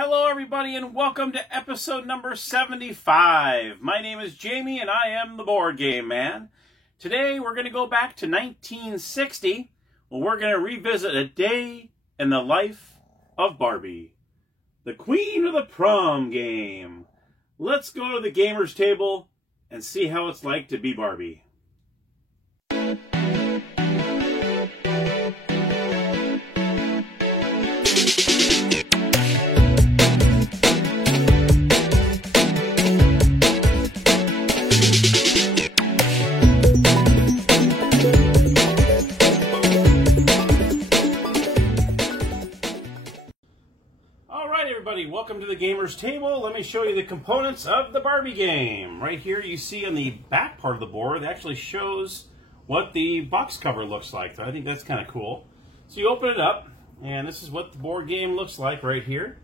Hello everybody and welcome to episode number 75. My name is Jamie and I am the Board Game Man. Today we're going to go back to 1960. Well, we're going to revisit a day in the life of Barbie. The Queen of the Prom game. Let's go to the gamer's table and see how it's like to be Barbie. Welcome to the gamer's table. Let me show you the components of the Barbie game. Right here you see on the back part of the board, it actually shows what the box cover looks like. So I think that's kind of cool. So you open it up, and this is what the board game looks like right here.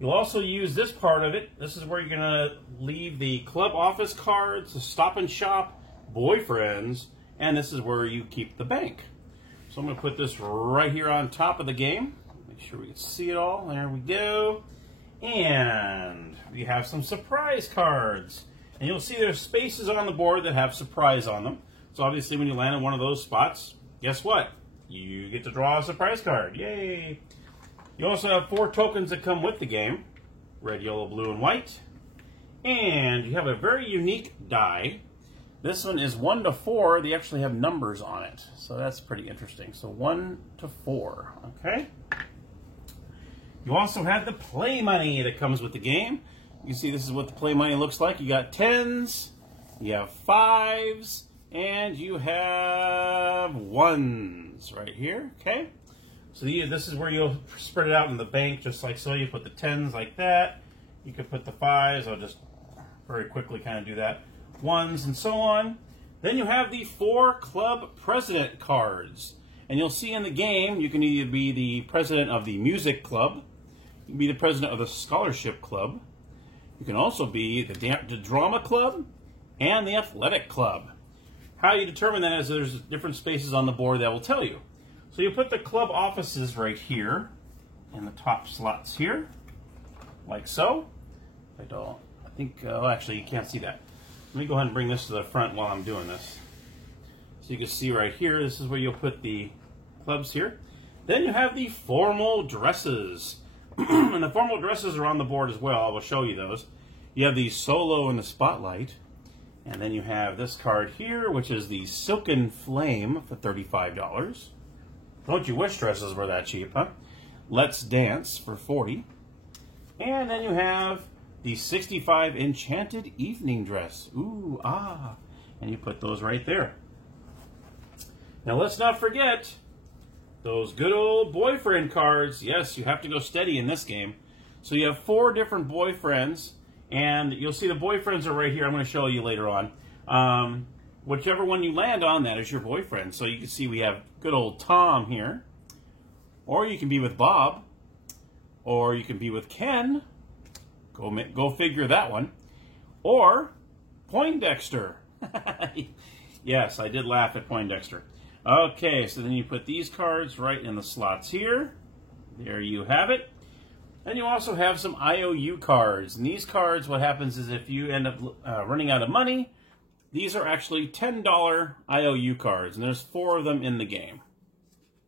You'll also use this part of it. This is where you're going to leave the club office cards, the Stop and Shop, boyfriends, and this is where you keep the bank. So I'm going to put this right here on top of the game. Make sure we can see it all. There we go. And we have some surprise cards. And you'll see there's spaces on the board that have surprise on them. So obviously when you land on one of those spots, guess what? You get to draw a surprise card. Yay! You also have 4 tokens that come with the game. Red, yellow, blue, and white. And you have a very unique die. This one is 1 to 4. They actually have numbers on it. So that's pretty interesting. So 1 to 4. Okay? You also have the play money that comes with the game. You can see this is what the play money looks like. You got 10s, you have 5s, and you have 1s right here, okay? So this is where you'll spread it out in the bank just like so. You put the 10s like that. You could put the 5s. I'll just very quickly kind of do that. 1s and so on. Then you have the 4 club president cards. And you'll see in the game, you can either be the president of the music club, you can be the president of the scholarship club. You can also be the drama club and the athletic club. How you determine that is there's different spaces on the board that will tell you. So you put the club offices right here in the top slots here, like so. Actually you can't see that. Let me go ahead and bring this to the front while I'm doing this. So you can see right here, this is where you'll put the clubs here. Then you have the formal dresses. And the formal dresses are on the board as well. I will show you those. You have the solo and the spotlight. And then you have this card here, which is the Silken Flame for $35. Don't you wish dresses were that cheap, huh? Let's Dance for $40. And then you have the 65 Enchanted Evening Dress. Ooh, ah. And you put those right there. Now let's not forget those good old boyfriend cards. Yes, you have to go steady in this game. So you have 4 different boyfriends, and you'll see the boyfriends are right here. I'm going to show you later on. Whichever one you land on, that is your boyfriend. So you can see we have good old Tom here. Or you can be with Bob. Or you can be with Ken. Go figure that one. Or Poindexter. Yes, I did laugh at Poindexter. Okay, so then you put these cards right in the slots here. There you have it. Then you also have some IOU cards. And these cards, what happens is if you end up running out of money, these are actually $10 IOU cards. And there's 4 of them in the game.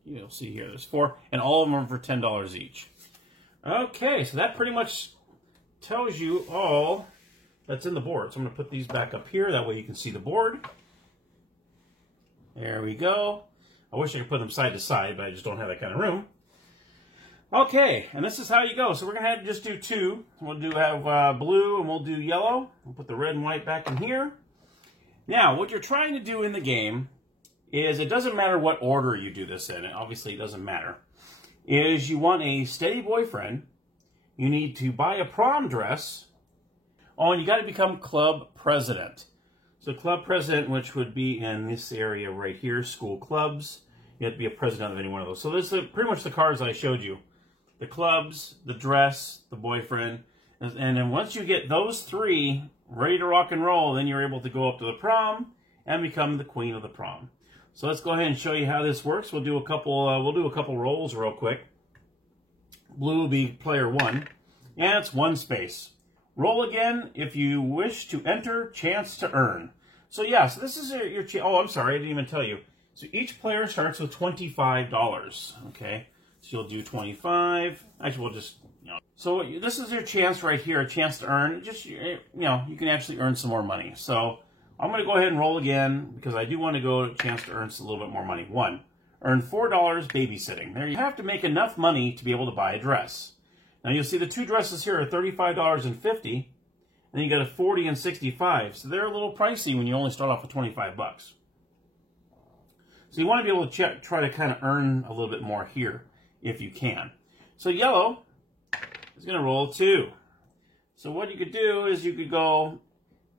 You'll see here, there's 4, and all of them are for $10 each. Okay, so that pretty much tells you all that's in the board. So I'm going to put these back up here. That way you can see the board. There we go. I wish I could put them side to side, but I just don't have that kind of room. Okay, and this is how you go. So we're going to just do 2. We'll have blue and we'll do yellow. We'll put the red and white back in here. Now, what you're trying to do in the game is, it doesn't matter what order you do this in. Obviously, it doesn't matter. Is you want a steady boyfriend. You need to buy a prom dress. Oh, and you got to become club president. So club president, which would be in this area right here, school clubs. You have to be a president of any one of those. So this is pretty much the cards I showed you. The clubs, the dress, the boyfriend. And then once you get those 3 ready to rock and roll, then you're able to go up to the prom and become the queen of the prom. So let's go ahead and show you how this works. We'll do a couple rolls real quick. Blue will be player 1. and it's 1 space. Roll again if you wish to enter chance to earn. So yeah, so this is your oh, I'm sorry, I didn't even tell you. So each player starts with $25, okay? So you'll do 25. Actually, we'll just, So this is your chance right here, a chance to earn. Just, you can actually earn some more money. So I'm going to go ahead and roll again because I do want to go to chance to earn a little bit more money. 1, earn $4 babysitting. There, you have to make enough money to be able to buy a dress. Now you'll see the 2 dresses here are $35.50, and then you got a $40 and $65. So they're a little pricey when you only start off with $25. So you want to be able to try to kind of earn a little bit more here if you can. So yellow is going to roll 2. So what you could do is you could go,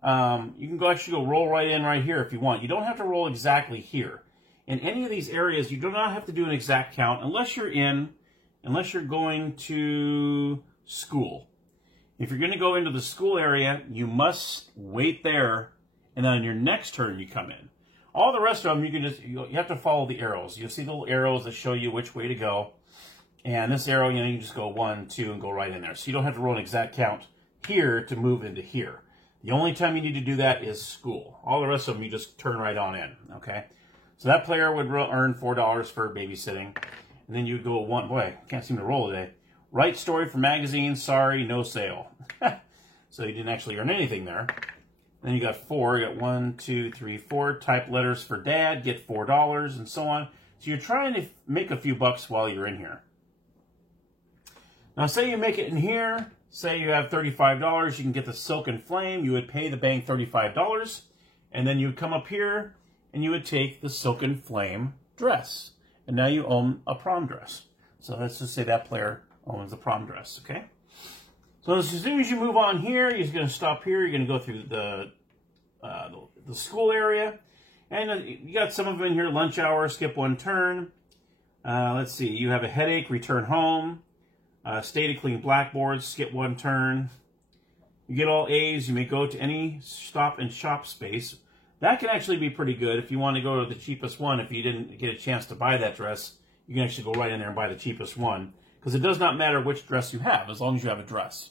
actually go roll right in right here if you want. You don't have to roll exactly here. In any of these areas, you do not have to do an exact count unless you're going to school. If you're going to go into the school area, you must wait there, and then on your next turn you come in. All the rest of them, you have to follow the arrows. You'll see the little arrows that show you which way to go. And this arrow, you can just go 1, 2, and go right in there. So you don't have to roll an exact count here to move into here. The only time you need to do that is school. All the rest of them, you just turn right on in, okay? So that player would earn $4 for babysitting. And then you go 1, boy, I can't seem to roll today. Write story for magazine, sorry, no sale. So you didn't actually earn anything there. Then you got 4, you got 1, 2, 3, 4. Type letters for dad, get $4, and so on. So you're trying to make a few bucks while you're in here. Now say you make it in here, say you have $35, you can get the Silken Flame, you would pay the bank $35, and then you would come up here and you would take the Silken Flame dress. And now you own a prom dress. So let's just say that player owns the prom dress, okay? So as soon as you move on here, you're going to stop here. You're going to go through the school area. And you got some of them in here. Lunch hour, skip 1 turn. Let's see. You have a headache, return home. Stay to clean blackboards, skip 1 turn. You get all A's. You may go to any stop and shop space. That can actually be pretty good if you want to go to the cheapest one. If you didn't get a chance to buy that dress, you can actually go right in there and buy the cheapest one. Because it does not matter which dress you have, as long as you have a dress.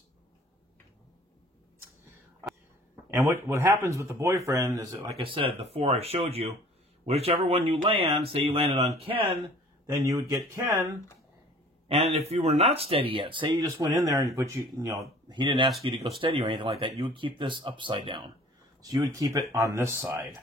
And what happens with the boyfriend is that, like I said, the 4 I showed you, whichever one you land, say you landed on Ken, then you would get Ken. And if you were not steady yet, say you just went in there and he didn't ask you to go steady or anything like that, you would keep this upside down. So you would keep it on this side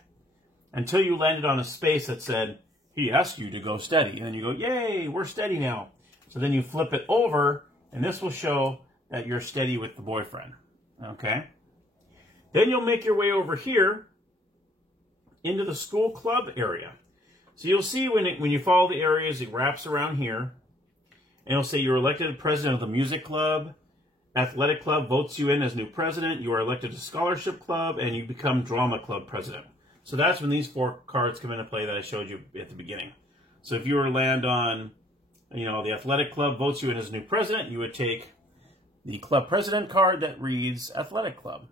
until you landed on a space that said, he asked you to go steady. And then you go, yay, we're steady now. So then you flip it over, and this will show that you're steady with the boyfriend. Okay? Then you'll make your way over here into the school club area. So you'll see when you follow the areas, it wraps around here. And it'll say you're elected president of the music club. Athletic club votes you in as new president. You are elected to scholarship club, and you become drama club president. So that's when these 4 cards come into play that I showed you at the beginning. So if you were to land on, the athletic club votes you in as new president, you would take the club president card that reads athletic club.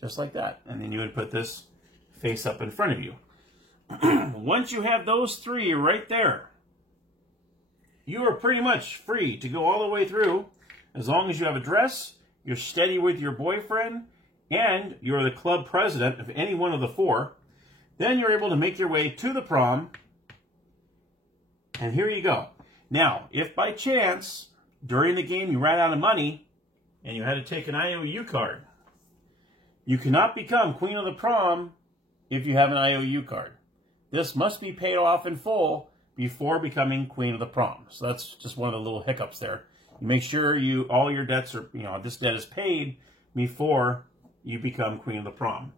Just like that. And then you would put this face up in front of you. Once you have those 3 right there, you are pretty much free to go all the way through. As long as you have a dress, you're steady with your boyfriend, and you're the club president of any one of the 4, then you're able to make your way to the prom. And here you go. Now, if by chance, during the game you ran out of money, and you had to take an IOU card, you cannot become queen of the prom if you have an IOU card. This must be paid off in full before becoming queen of the prom. So that's just one of the little hiccups there. You make sure all your debts are, this debt is paid before you become queen of the prom.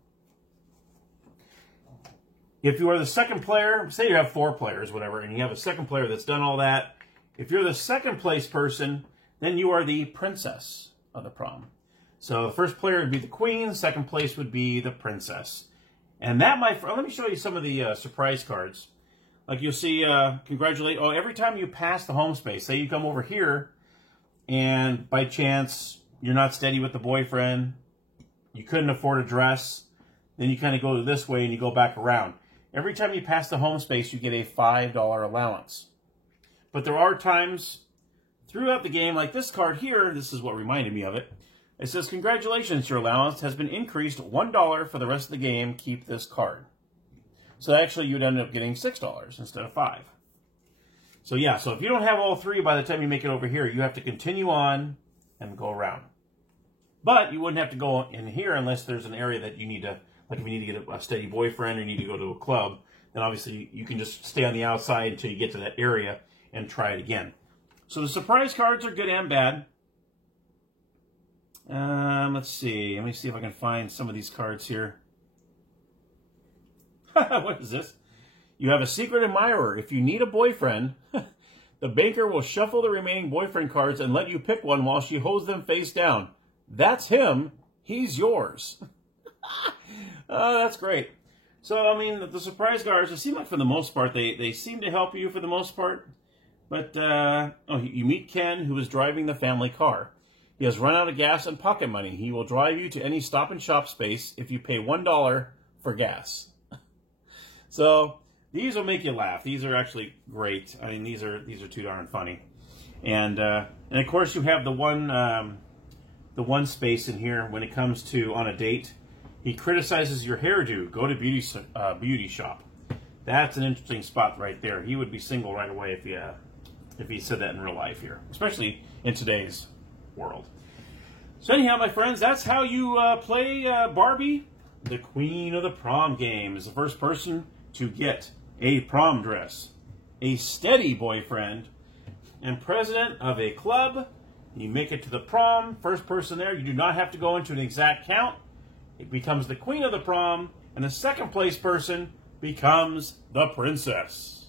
If you are the second player, say you have 4 players, whatever, and you have a second player that's done all that, if you're the second place person, then you are the princess of the prom. So the first player would be the queen, second place would be the princess. And that, let me show you some of the surprise cards. Like you'll see, every time you pass the home space, say you come over here, and by chance, you're not steady with the boyfriend, you couldn't afford a dress, then you kind of go this way and you go back around. Every time you pass the home space, you get a $5 allowance. But there are times throughout the game, like this card here, this is what reminded me of it. It says, congratulations, your allowance has been increased $1 for the rest of the game. Keep this card. So actually, you'd end up getting $6 instead of $5. So yeah, so if you don't have all three by the time you make it over here, you have to continue on and go around. But you wouldn't have to go in here unless there's an area that you need to, like if you need to get a steady boyfriend or you need to go to a club, then obviously you can just stay on the outside until you get to that area and try it again. So the surprise cards are good and bad. Let's see. Let me see if I can find some of these cards here. What is this? You have a secret admirer. If you need a boyfriend, the banker will shuffle the remaining boyfriend cards and let you pick one while she holds them face down. That's him. He's yours. Oh, that's great. So, I mean, the surprise cards, it seems like for the most part, they seem to help you for the most part. But, you meet Ken, who is driving the family car. He has run out of gas and pocket money. He will drive you to any Stop and Shop space if you pay $1 for gas. So, these will make you laugh. These are actually great. I mean, these are too darn funny. And of course, you have the one space in here when it comes to on a date. He criticizes your hairdo. Go to beauty shop. That's an interesting spot right there. He would be single right away if he said that in real life here, especially in today's world. So anyhow, my friends, that's how you play Barbie. The Queen of the Prom game is the first person to get a prom dress, a steady boyfriend, and president of a club. You make it to the prom, first person there. You do not have to go into an exact count. It becomes the queen of the prom, and the second place person becomes the princess.